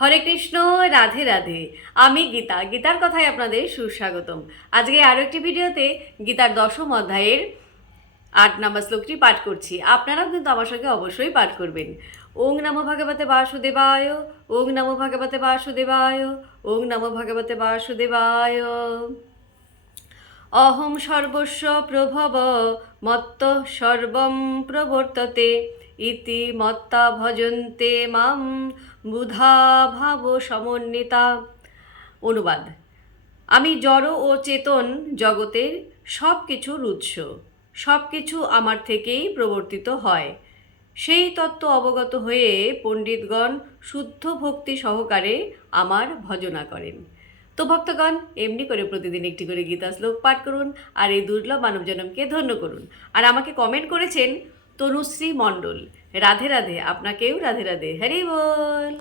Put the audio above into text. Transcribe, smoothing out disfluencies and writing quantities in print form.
হরে কৃষ্ণ, রাধে রাধে। আমি গীতার কথায় আপনাদের সুস্বাগতম। আজকে আরও একটি ভিডিওতে গীতার 10ম অধ্যায়ের 8 নম্বর শ্লোকটি পাঠ করছি। আপনারাও কিন্তু আমার সঙ্গে অবশ্যই পাঠ করবেন। ওং নমো ভগবতে বাসুদেবায়, ওং নমো ভগবতে বাসুদেবায়, ওং নমো ভগবতে বাসুদেবায়। অহং সর্বস্ব প্রভব মত্ত সর্বং প্রবর্ততে ইতি মত্তা ভজন্তে মাম বুধা ভাব সমন্বিতা। অনুবাদ: আমি জড় ও চেতন জগতের সব কিছুর উৎস, সব কিছু আমার থেকেই প্রবর্তিত হয়। সেই তত্ত্ব অবগত হয়ে পণ্ডিতগণ শুদ্ধ ভক্তি সহকারে আমার ভজনা করেন। তো ভক্তগণ, এমনি করে প্রতিদিন একটি করে গীতা শ্লোক পাঠ করুন আর এই দুর্লভ মানব জনমকে ধন্য করুন। আর আমাকে কমেন্ট করেছেন তনুশ্রী মণ্ডল। রাধে রাধে, আপনাকেও রাধে রাধে। হরি বল।